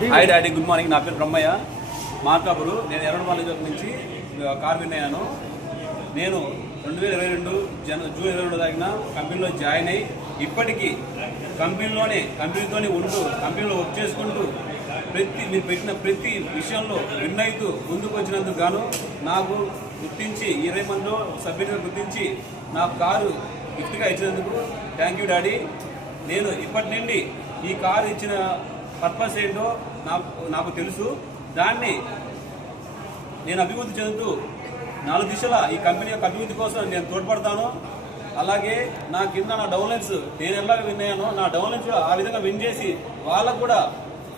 Hi daddy, good morning. నా పేరు బ్రహ్మయ్య, మార్కాపురు. నేను ఎర్రగొండ నుంచి కార్ విన్నాను. నేను 2022 జూన్ 22 తాగిన కంపెనీలో జాయిన్ అయ్యి ఇప్పటికీ కంపెనీతోనే ఉంటూ కంపెనీలో వర్క్ చేసుకుంటూ మీరు పెట్టిన ప్రతి విషయంలో విన్ అవుతూ ముందుకు వచ్చినందుకు గాను నాకు గుర్తించి 20 మందిలో సభ్యులుగా గుర్తించి నా కారు గిఫ్ట్గా ఇచ్చినందుకు థ్యాంక్ యూ డాడీ. నేను ఇప్పటి నుండి ఈ కారు ఇచ్చిన పర్పస్ ఏంటో నాకు తెలుసు. దాన్ని నేను అభివృద్ధి చెందుతూ 4 దిశల ఈ కంపెనీ యొక్క అభివృద్ధి కోసం నేను తోడ్పడతాను. అలాగే నా కింద నా డౌన్లైన్స్ నేను ఎలాగ విన్ అయ్యానో నా డౌన్లైన్స్ కూడా ఆ విధంగా విన్ చేసి వాళ్ళకు కూడా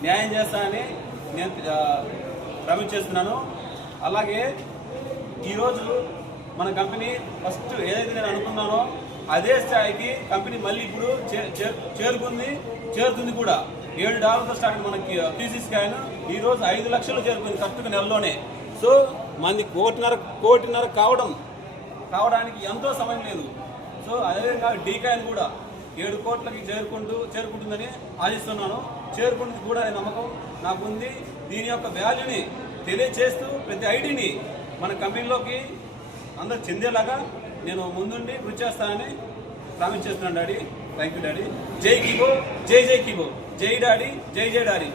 న్యాయం చేస్తానని నేను ప్రామిస్ చేస్తున్నాను. అలాగే ఈరోజు మన కంపెనీ ఫస్ట్ ఏదైతే నేను అనుకున్నానో అదే స్థాయికి కంపెనీ మళ్ళీ ఇప్పుడు చేరుతుంది కూడా. $7 స్టార్ట్ మనకి పీసీ స్కాన్ ఈరోజు 5 లక్షలు చేరుకుంది కరెక్ట్గా నెలలోనే. సో మంది కోటిన్నర కావడానికి ఎంతో సమయం లేదు. సో అదేవిధంగా డీకాయిన్ కూడా 7 కోట్లకి చేరుకుంటుందని ఆశిస్తున్నాను. చేరుకుంటుంది కూడా నమ్మకం నాకు ఉంది. దీని యొక్క వాల్యూని తెలియచేస్తూ ప్రతి ఐడిని మన కంపెనీలోకి అందరు చెందేలాగా నేను ముందుండి కృషి చేస్తానని ప్రామిస్ చేస్తున్నాను డాడీ. Thank you daddy. జై కీబో, జై కీబో, జై డాడీ, జై డాడీ.